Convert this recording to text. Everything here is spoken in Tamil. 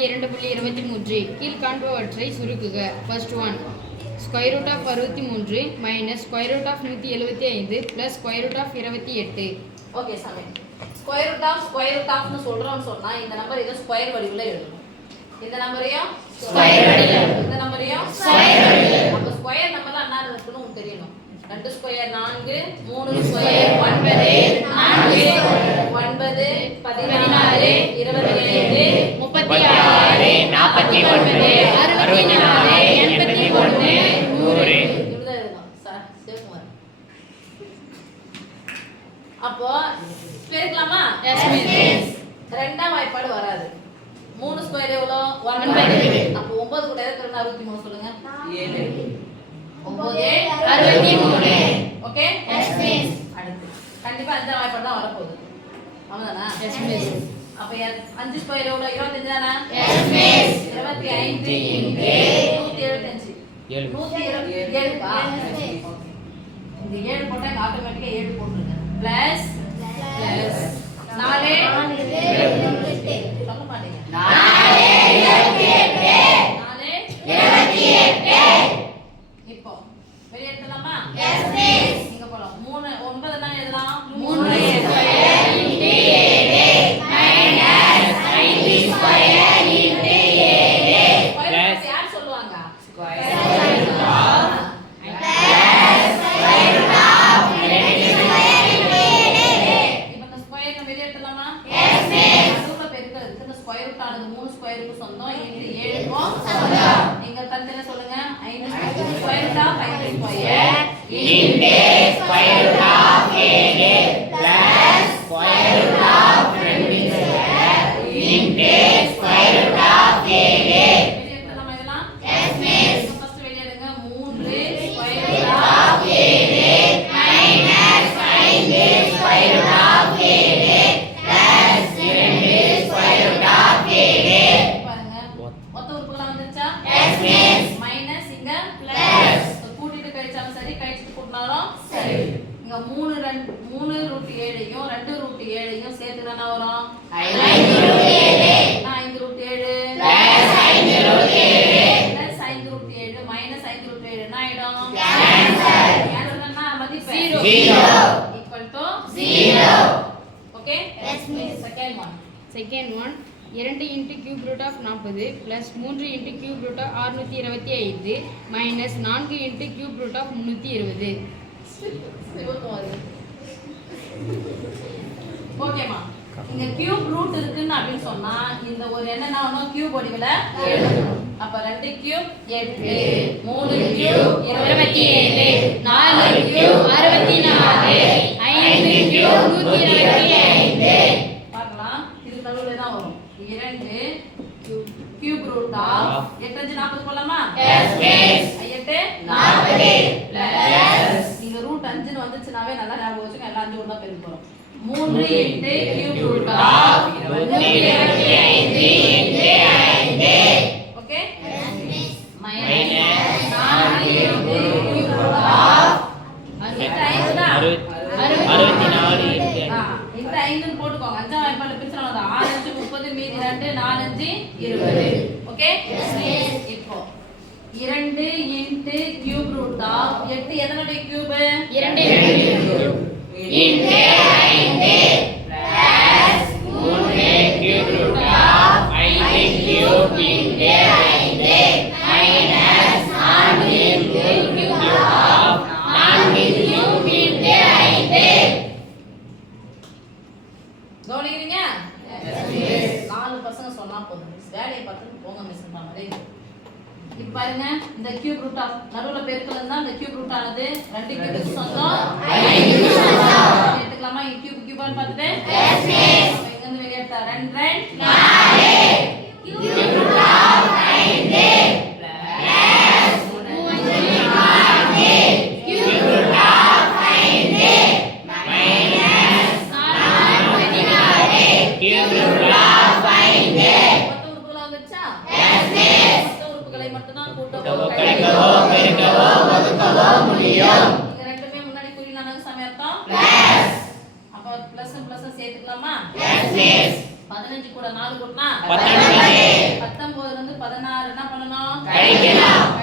எடுத்துக்காட்டு 2.23 கீழ்காண்பவற்றை சுருக்குக. First one, square root of 63 minus square root of 175 plus square root of 28. Okay சாமி, ஸ்கொயர் ரூட் ஆஃப்னு சொல்றோம்னு சொன்னா இந்த நம்பர் இதை ஸ்கொயர் வடிவில் எழுதணும். இந்த நம்பரையும் ஸ்கொயர் வடிவில், இந்த நம்பரையும் ஸ்கொயர் வடிவில். அப்ப ஸ்கொயர் நம்பர் என்ன இருக்குன்னு உங்களுக்கு தெரியணும். 2 ஸ்கொயர் 4, 3 ஸ்கொயர் 9, 4 9 16 27 36 49 64 81 100. இவ்வளவு எழுதணும் சார் சேவகுமார். அப்போ பெருக்கலாமா? Yes miss. ரெண்டாம் வாய்ப்பாடு வராது. 3 ஸ்கொயர் எவ்வளோ? 9. அப்போ 9 கூட இருக்கிறது 63 சொல்லுங்க. 7 9 63. Okay yes miss. அடுத்து கண்டிப்பா அஞ்சாம் வாய்ப்பாடு தான் வரப்போகுது. ஆமாதானா? Yes miss. அப்ப 5 ஸ்கொயர் எவ்வளோ? 25 தானா? Yes miss. 25 175 127 பா. இந்த 7 போட்டா ஆட்டோமேட்டிக்கா 7 போட்டுருங்க. பிளஸ் 4 சொல்ல மாட்டீங்க. 4 28. இப்போ வெளிய எடுத்துலாமா? Yes miss. இங்க போலாம். 3 9 தான் எழுதலாம். 3 square into 7 minus 5 square into 7 plus யார் சொல்லுவாங்க? Square root of plus square root of 2 square into 7. இப்போ இந்த ஸ்கொயர் நம்ம வெளிய எடுத்துலாமா? Yes miss. நடுவுல பெருக்கிறது இந்த ஸ்கொயர் ரூட் ஆனது 3 ஸ்கொயருக்கு சொந்தம் இன்டு 7க்கும் சொந்தம். நீங்க தனித்தனியா சொல்லுங்க. 5 square root of 5 square into square root of 7 plus square root of 2 square into square root of 7. வெளிய எடுத்துலாமா இதெல்லாம்? Yes miss. ஃபர்ஸ்ட் வெளிய எடுங்க. 3 square root of 7 minus 5 square root of 7 plus 2 square root of 7. பாருங்க மொத்த உறுப்புகள் வந்துச்சா? Yes miss. மைனஸ் இங்க பிளஸ். கூட்டிட்டு கழிச்சாலும் சரி, கழிச்சிட்டு கூட்டினாலும் சரி. இங்க 3 ரூட் 7ஐயும் 2 ரூட் 7ஐயும் சேர்த்து தான வரும்? 5 ரூட் 7. 5 ரூட் 7 பிளஸ் 5 ரூட் 7 பிளஸ் 5 ரூட் 7 மைனஸ் 5 ரூட் 7 என்ன ஆயிடும்? கேன்சல். கேன்சல்னா மதிப்பு 0 equal to 0. Okay yes miss. Second one, 2 into cube root of 40 plus 3 into cube root of 625 minus 4 into cube root of 320. ஓகேமா, இங்க கியூப் ரூட் இருக்குன்னு அப்படின்னு சொன்னா இந்த ஒரு என்னன்னா கியூப் வடிவில எழுதணும். அப்ப 2 கியூப் 8, 3 கியூப் 27, 4 கியூப் 64, 5 கியூப் 125. பார்க்கலாம், இது நடுவுல தான் வரும். 2 கியூப் ரூட் ஆஃப் 8 5 40 போலாமா? Yes miss. 8 40 பிளஸ் நீங்க ரூட் 5 ன்னு வந்துச்சுனாவே நல்லா ஞாபகம் வச்சுங்க. எல்லா 5 ஒண்ணா பெருக்க போறோம். 3 into cube root of 125 into 5. Okay yes miss. Minus 4 into cube root of 64 இந்த 5 ன்னு போட்டுக்கோங்க. அஞ்சாம் வாய்ப்பாடு பிரிச்சா 6 5 30 மீதி 2 4 5 20. Okay yes miss. இப்போ 2 இன்டு கியூப் ரூட் ஆஃப் 8 எதனுடைய cube? 2 cube into 5 plus 3 cube root of 5 cube into 5 minus 4 into cube root of 4 cube into 5. கவனிக்கிறீங்க? நாலு பசங்க சொன்னா போதும். வேலையை பார்த்து போங்க மிஸ் மாதிரி. இப்ப பாருங்க, இந்த கியூப் ரூட் ஆஃப் நடுவுல பெருக்கல் இருந்தா இந்த கியூப் ரூட் ஆனது 2 கியூப்க்கு சொந்தம் 5 க்கு சொந்தம். எடுத்துக்கலாமா? இந்த கியூபான்னு பார்த்துட்டு எஸ் மிஸ். இங்க இருந்து வெளிய எடுத்தா 2 2 4 cube root of 5 plus 3 4 cube root of 5 minus 4 16 cube root of 5. மொத்த உறுப்புகள் வந்துச்சா? Yes miss. மொத்த உறுப்புகளை மட்டும் தான் கூட்டவோ கழிக்கவோ பெருக்கவோ வகுக்கவோ முடியும். இங்க ரெண்டுமே முன்னாடி குறியினானது சம அர்த்தம் பிளஸ். அப்ப பிளஸ் பிளஸ் சேர்த்துக்கலாமா? Yes miss. 15 கூட 4 கூட்டினா 19. பண்ணணும் கழிக்கணும்.